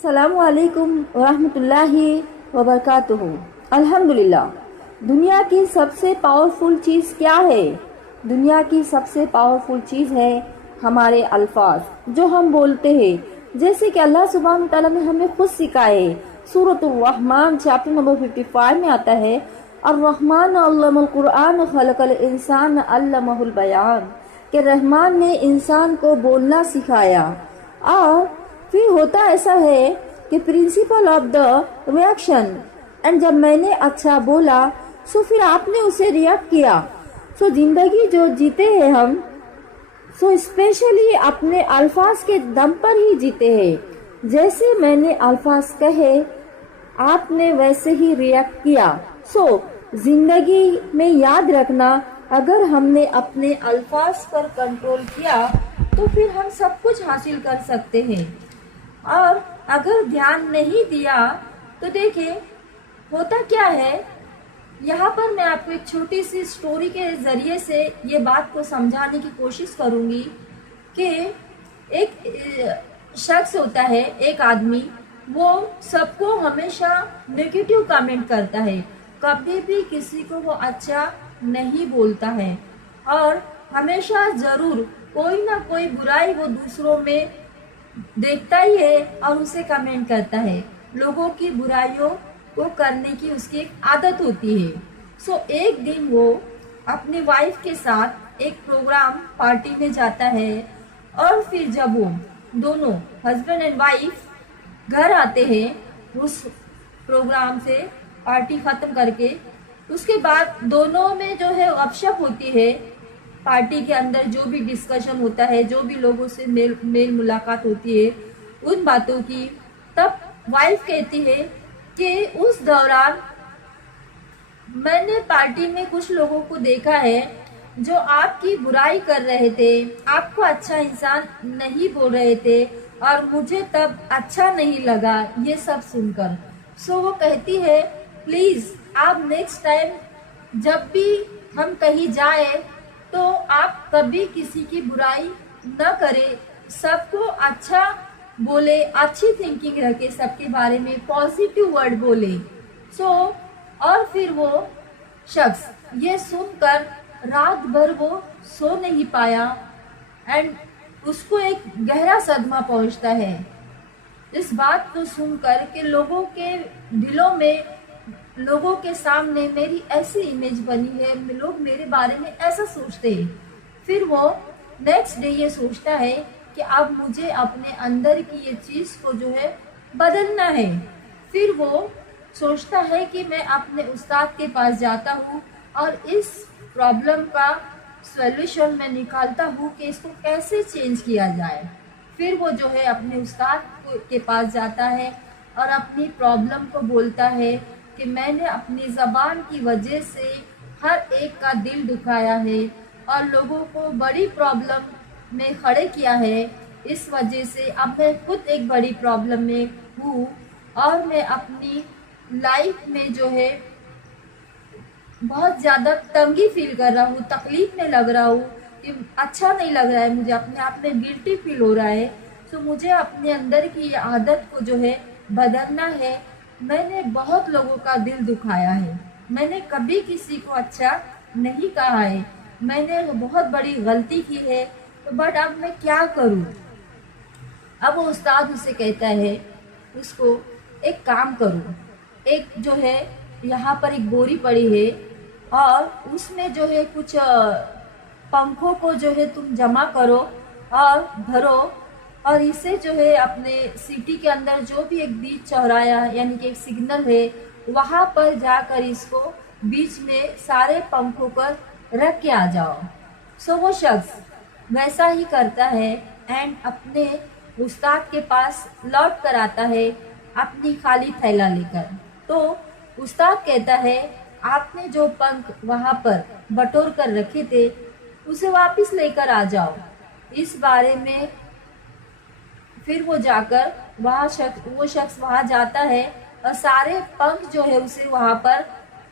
अस्सलामुअलैकुम वरहमतुल्लाहि वबरकातुहू। अल्हम्दुलिल्लाह। दुनिया की सबसे पावरफुल चीज़ क्या है? दुनिया की सबसे पावरफुल चीज़ है हमारे अल्फाज जो हम बोलते हैं। जैसे कि अल्लाह सुब्हानहू तआला ने हमें खुद सिखाए। सूरतुर रहमान चैप्टर नंबर 55 में आता है, अर्रहमान अल्लमल कुरआन खलकल इंसान अल्लमहुल बयान, कि रहमान ने इंसान को बोलना सिखाया। और फिर होता ऐसा है कि principle of the reaction, and जब मैंने अच्छा बोला सो फिर आपने उसे रिएक्ट किया। सो जिंदगी जो जीते हैं हम, सो स्पेशली अपने अल्फाज के दम पर ही जीते हैं। जैसे मैंने अल्फाज कहे आपने वैसे ही रिएक्ट किया। सो जिंदगी में याद रखना, अगर हमने अपने अल्फाज पर कंट्रोल किया तो फिर हम सब कुछ हासिल कर सकते हैं। और अगर ध्यान नहीं दिया तो देखिए होता क्या है। यहाँ पर मैं आपको एक छोटी सी स्टोरी के जरिए से ये बात को समझाने की कोशिश करूँगी कि एक शख्स होता है, एक आदमी, वो सबको हमेशा नेगेटिव कमेंट करता है, कभी भी किसी को वो अच्छा नहीं बोलता है और हमेशा ज़रूर कोई ना कोई बुराई वो दूसरों में देखता ही है और उसे कमेंट करता है। लोगों की बुराइयों को करने की उसकी एक आदत होती है। सो एक दिन वो अपनी वाइफ के साथ एक प्रोग्राम पार्टी में जाता है और फिर जब वो दोनों हस्बैंड एंड वाइफ घर आते हैं उस प्रोग्राम से पार्टी ख़त्म करके, उसके बाद दोनों में जो है गपशप होती है। पार्टी के अंदर जो भी डिस्कशन होता है, जो भी लोगों से मेल मुलाकात होती है उन बातों की, तब वाइफ कहती है कि उस दौरान मैंने पार्टी में कुछ लोगों को देखा है जो आपकी बुराई कर रहे थे, आपको अच्छा इंसान नहीं बोल रहे थे और मुझे तब अच्छा नहीं लगा ये सब सुनकर। सो वो कहती है प्लीज़ आप नेक्स्ट टाइम जब भी हम कहीं जाए तो आप कभी किसी की बुराई न करें, सबको अच्छा बोले, अच्छी थिंकिंग रखे, सबके बारे में पॉजिटिव वर्ड बोले। सो और फिर वो शख्स ये सुनकर रात भर वो सो नहीं पाया एंड उसको एक गहरा सदमा पहुंचता है इस बात को सुनकर कि लोगों के दिलों में, लोगों के सामने मेरी ऐसी इमेज बनी है, लोग मेरे बारे में ऐसा सोचते हैं। फिर वो नेक्स्ट डे ये सोचता है कि अब मुझे अपने अंदर की ये चीज़ को जो है बदलना है। फिर वो सोचता है कि मैं अपने उस्ताद के पास जाता हूँ और इस प्रॉब्लम का सॉल्यूशन मैं निकालता हूँ कि इसको कैसे चेंज किया जाए। फिर वो जो है अपने उस्ताद के पास जाता है और अपनी प्रॉब्लम को बोलता है कि मैंने अपनी ज़बान की वजह से हर एक का दिल दुखाया है और लोगों को बड़ी प्रॉब्लम में खड़े किया है। इस वजह से अब मैं खुद एक बड़ी प्रॉब्लम में हूँ और मैं अपनी लाइफ में जो है बहुत ज़्यादा तंगी फील कर रहा हूँ, तकलीफ में लग रहा हूँ कि अच्छा नहीं लग रहा है, मुझे अपने आप में गिल्टी फील हो रहा है। तो मुझे अपने अंदर की ये आदत को जो है बदलना है। मैंने बहुत लोगों का दिल दुखाया है, मैंने कभी किसी को अच्छा नहीं कहा है, मैंने बहुत बड़ी गलती की है, तो बट अब मैं क्या करूं। अब वो उस्ताद उसे कहता है उसको एक काम करो, एक जो है यहाँ पर एक बोरी पड़ी है और उसमें जो है कुछ पंखों को जो है तुम जमा करो और भरो और इसे जो है अपने सिटी के अंदर जो भी एक बीच चौराया यानी कि एक सिग्नल है वहाँ पर जाकर इसको बीच में सारे पंखों पर रख के आ जाओ। सो वो शख्स वैसा ही करता है एंड अपने उस्ताद के पास लौट कर आता है अपनी खाली थैला लेकर। तो उस्ताद कहता है आपने जो पंख वहाँ पर बटोर कर रखे थे उसे वापस लेकर आ जाओ। इस बारे में फिर वो जाकर वो शख्स वहाँ जाता है और सारे पंख जो है उसे वहाँ पर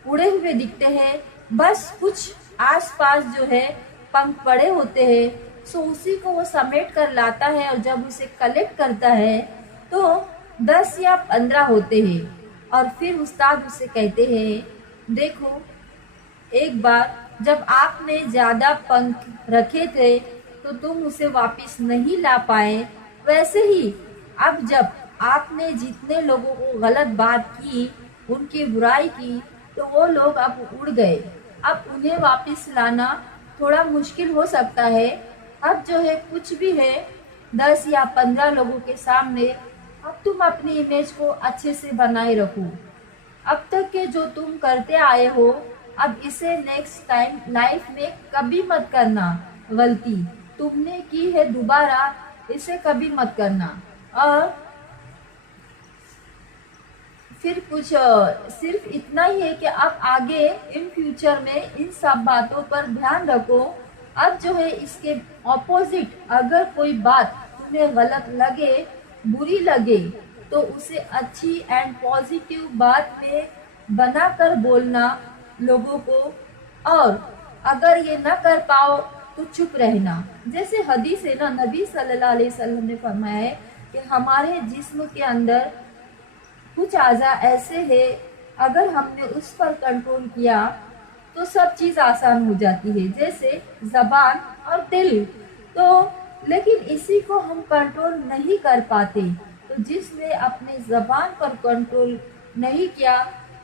उड़े हुए दिखते हैं, बस कुछ आसपास जो है पंख पड़े होते हैं। सो उसी को वो समेट कर लाता है और जब उसे कलेक्ट करता है तो 10 या 15 होते हैं। और फिर उस्ताद उसे कहते हैं, देखो, एक बार जब आपने ज्यादा पंख रखे थे तो तुम उसे वापस नहीं ला पाए। वैसे ही अब जब आपने जितने लोगों को गलत बात की, उनकी बुराई की, तो वो लोग अब उड़ गए। अब उन्हें वापस लाना थोड़ा मुश्किल हो सकता है। अब जो है कुछ भी है, 10 या 15 लोगों के सामने अब तुम अपनी इमेज को अच्छे से बनाए रखो। अब तक के जो तुम करते आए हो, अब इसे नेक्स्ट टाइम लाइफ में कभी मत करना। गलती तुमने की है, दोबारा इसे कभी मत करना। और फिर कुछ सिर्फ इतना ही है कि आप आगे इन फ्यूचर में इन सब बातों पर ध्यान रखो। अब जो है इसके ऑपोजिट अगर कोई बात तुम्हें गलत लगे, बुरी लगे, तो उसे अच्छी एंड पॉजिटिव बात में बनाकर बोलना लोगों को। और अगर ये ना कर पाओ तो चुप रहना। जैसे हदीस है ना, नबी सल्लल्लाहु अलैहि वसल्लम ने फरमाया है कि हमारे जिस्म के अंदर कुछ आज़ा ऐसे है, अगर हमने उस पर कंट्रोल किया तो सब चीज़ आसान हो जाती है, जैसे जबान और दिल। तो लेकिन इसी को हम कंट्रोल नहीं कर पाते। तो जिसने अपने जबान पर कंट्रोल नहीं किया,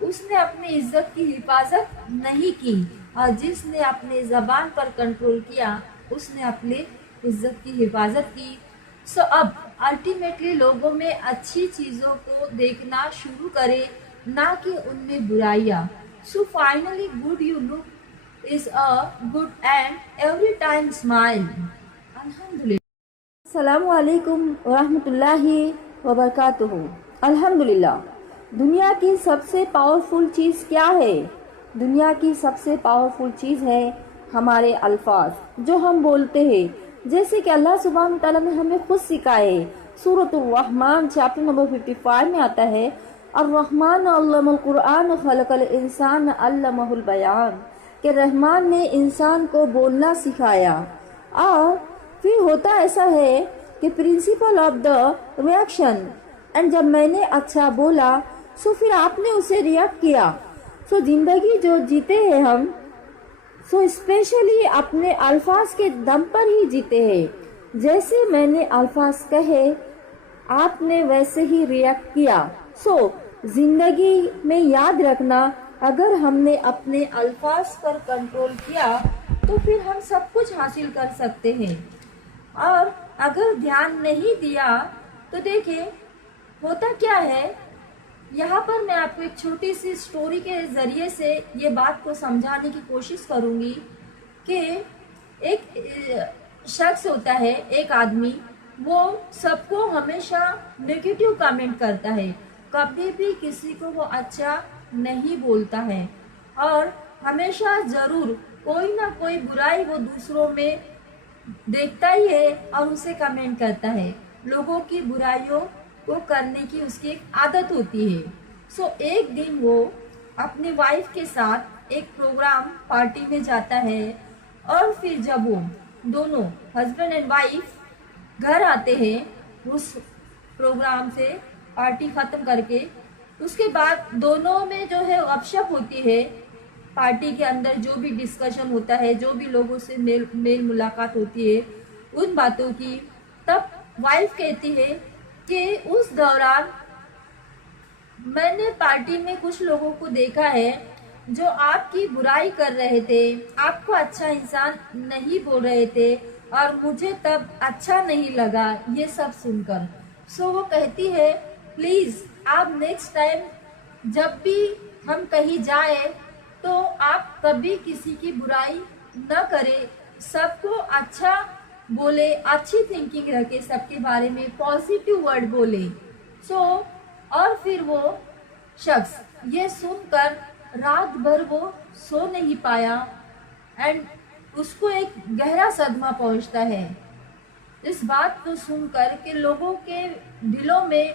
उसने अपनी इज्जत की हिफाजत नहीं की। और जिसने अपने जबान पर कंट्रोल किया, उसने अपनी इज्जत की हिफाजत की। सो अब अल्टीमेटली लोगों में अच्छी चीज़ों को देखना शुरू करें, ना कि उनमें बुराइयाँ। So finally good you look is a good and every time smile. अल्हम्दुलिल्लाह। अस्सलामु अलैकुम वरहमतुल्लाहि वबरकातुहू। अल्हम्दुलिल्लाह। दुनिया की सबसे पावरफुल चीज़ क्या है? दुनिया की सबसे पावरफुल चीज़ है हमारे अल्फाज, जो हम बोलते हैं। जैसे कि अल्लाह सुब्हानहू तआला ने हमें खुद सिखाए। सूरतुर रहमान चैप्टर नंबर 55 में आता है, अर्रहमान अल्लमल कुरान खलकल इंसान अल्लमहुल बयान, कि रहमान ने इंसान को बोलना सिखाया। और फिर होता ऐसा है कि principle of the reaction, and जब मैंने अच्छा बोला सो फिर आपने उसे रिएक्ट किया। सो जिंदगी जो जीते हैं हम, सो स्पेशली अपने अल्फाज के दम पर ही जीते हैं। जैसे मैंने अल्फाज कहे, आपने वैसे ही रिएक्ट किया। सो जिंदगी में याद रखना, अगर हमने अपने अल्फाज पर कंट्रोल किया तो फिर हम सब कुछ हासिल कर सकते हैं। और अगर ध्यान नहीं दिया तो देखिए होता क्या है। यहाँ पर मैं आपको एक छोटी सी स्टोरी के ज़रिए से ये बात को समझाने की कोशिश करूँगी कि एक शख्स होता है, एक आदमी, वो सबको हमेशा नेगेटिव कमेंट करता है, कभी भी किसी को वो अच्छा नहीं बोलता है, और हमेशा ज़रूर कोई ना कोई बुराई वो दूसरों में देखता ही है और उसे कमेंट करता है। लोगों की बुराइयों को करने की उसकी एक आदत होती है। सो एक दिन वो अपनी वाइफ के साथ एक प्रोग्राम पार्टी में जाता है, और फिर जब वो दोनों हस्बैंड एंड वाइफ घर आते हैं उस प्रोग्राम से पार्टी ख़त्म करके, उसके बाद दोनों में जो है गपशप होती है। पार्टी के अंदर जो भी डिस्कशन होता है, जो भी लोगों से मेल मुलाकात होती है, उन बातों की, तब वाइफ कहती है कि उस दौरान मैंने पार्टी में कुछ लोगों को देखा है जो आपकी बुराई कर रहे थे, आपको अच्छा इंसान नहीं बोल रहे थे, और मुझे तब अच्छा नहीं लगा ये सब सुनकर। सो वो कहती है, प्लीज़ आप नेक्स्ट टाइम जब भी हम कहीं जाए तो आप कभी किसी की बुराई न करें, सबको अच्छा बोले, अच्छी थिंकिंग रखे, सबके बारे में पॉजिटिव वर्ड बोले। सो और फिर वो शख्स ये सुनकर रात भर वो सो नहीं पाया, एंड उसको एक गहरा सदमा पहुंचता है इस बात को सुनकर कि लोगों के दिलों में,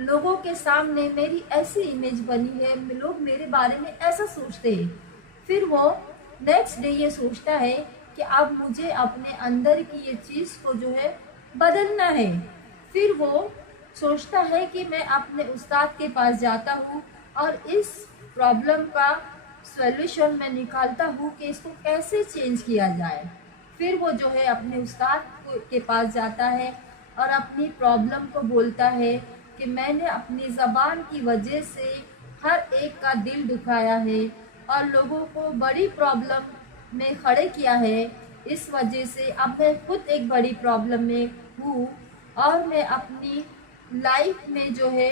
लोगों के सामने मेरी ऐसी इमेज बनी है, लोग मेरे बारे में ऐसा सोचते हैं। फिर वो नेक्स्ट डे ये सोचता है कि अब मुझे अपने अंदर की ये चीज़ को जो है बदलना है। फिर वो सोचता है कि मैं अपने उस्ताद के पास जाता हूँ और इस प्रॉब्लम का सॉल्यूशन मैं निकालता हूँ कि इसको कैसे चेंज किया जाए। फिर वो जो है अपने उस्ताद के पास जाता है और अपनी प्रॉब्लम को बोलता है कि मैंने अपनी ज़बान की वजह से हर एक का दिल दुखाया है और लोगों को बड़ी प्रॉब्लम में खड़े किया है। इस वजह से अब मैं खुद एक बड़ी प्रॉब्लम में हूँ और मैं अपनी लाइफ में जो है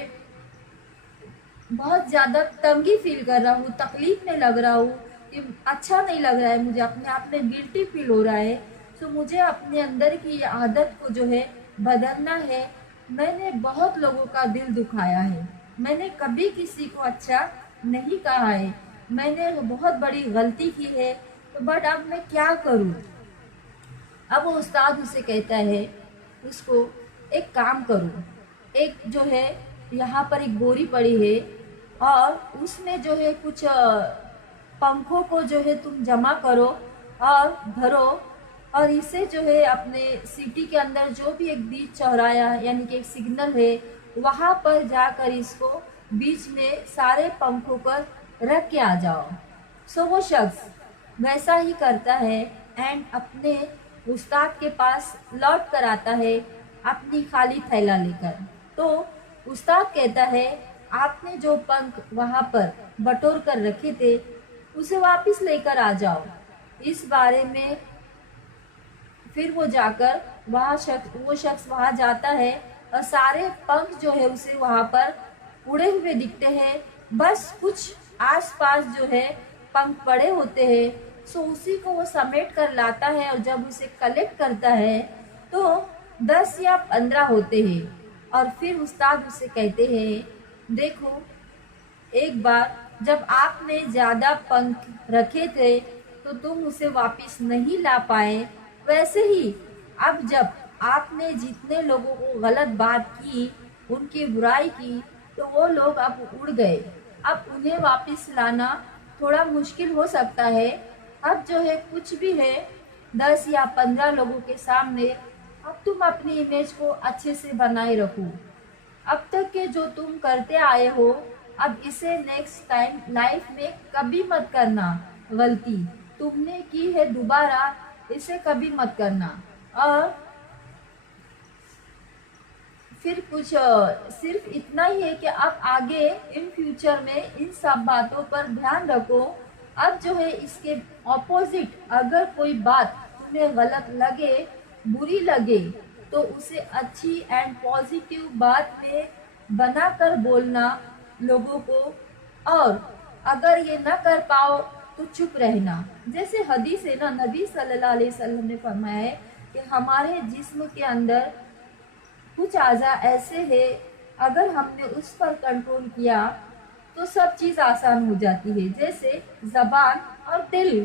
बहुत ज़्यादा तंगी फील कर रहा हूँ, तकलीफ में लग रहा हूँ कि अच्छा नहीं लग रहा है, मुझे अपने आप में गिल्टी फील हो रहा है। तो मुझे अपने अंदर की ये आदत को जो है बदलना है। मैंने बहुत लोगों का दिल दुखाया है, मैंने कभी किसी को अच्छा नहीं कहा है, मैंने बहुत बड़ी गलती की है, तो बट अब मैं क्या करूँ। अब वो उस्ताद उसे कहता है उसको एक काम करो, एक जो है यहाँ पर एक बोरी पड़ी है और उसमें जो है कुछ पंखों को जो है तुम जमा करो और भरो और इसे जो है अपने सिटी के अंदर जो भी एक बीच चौराया यानी कि एक सिग्नल है वहाँ पर जाकर इसको बीच में सारे पंखों पर रख के आ जाओ। सो वो शख्स वैसा ही करता है एंड अपने उस्ताद के पास लौट कर आता है अपनी खाली थैला लेकर। तो उस्ताद कहता है आपने जो पंख वहाँ पर बटोर कर रखे थे उसे वापस लेकर आ जाओ। इस बारे में फिर वो जाकर वो शख्स वहाँ जाता है और सारे पंख जो है उसे वहाँ पर उड़े हुए दिखते हैं, बस कुछ आसपास जो है पंख पड़े होते हैं। सो उसी को वो समेट कर लाता है और जब उसे कलेक्ट करता है तो 10 या 15 होते हैं और फिर उस्ताद उसे कहते हैं देखो एक बार जब आपने ज़्यादा पंख रखे थे तो तुम उसे वापस नहीं ला पाए, वैसे ही अब जब आपने जितने लोगों को गलत बात की उनकी बुराई की तो वो लोग अब उड़ गए, अब उन्हें वापस लाना थोड़ा मुश्किल हो सकता है। अब जो है कुछ भी है 10 या 15 लोगों के सामने अब तुम अपनी इमेज को अच्छे से बनाए रखो। अब तक के जो तुम करते आए हो अब इसे नेक्स्ट टाइम लाइफ में कभी मत करना, गलती तुमने की है दोबारा इसे कभी मत करना। और फिर कुछ सिर्फ इतना ही है कि अब आगे इन फ्यूचर में इन सब बातों पर ध्यान रखो। अब जो है इसके ऑपोजिट अगर कोई बात तुम्हें गलत लगे, बुरी लगे तो उसे अच्छी एंड पॉजिटिव बात में बनाकर बोलना लोगों को, और अगर ये ना कर पाओ तो चुप रहना। जैसे हदीस है ना, नबी सल्लल्लाहु अलैहि वसल्लम ने फरमाया है कि हमारे जिस्म के अंदर कुछ आज़ा ऐसे है अगर हमने उस पर कंट्रोल किया तो सब चीज़ आसान हो जाती है, जैसे ज़बान और दिल।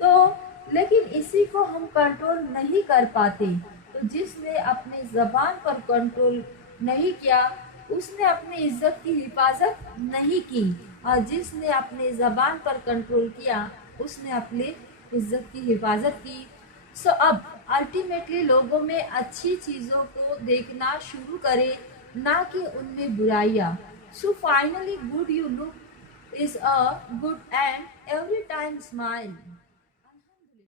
तो लेकिन इसी को हम कंट्रोल नहीं कर पाते। तो जिसने अपने ज़बान पर कंट्रोल नहीं किया उसने अपनी इज्जत की हिफाजत नहीं की, और जिसने अपने ज़बान पर कंट्रोल किया उसने अपने इज्जत की हिफाजत की। सो अब अल्टीमेटली लोगों में अच्छी चीज़ों को देखना शुरू करें, ना कि उनमें बुराइयाँ। So finally good you look is a good and every time smile.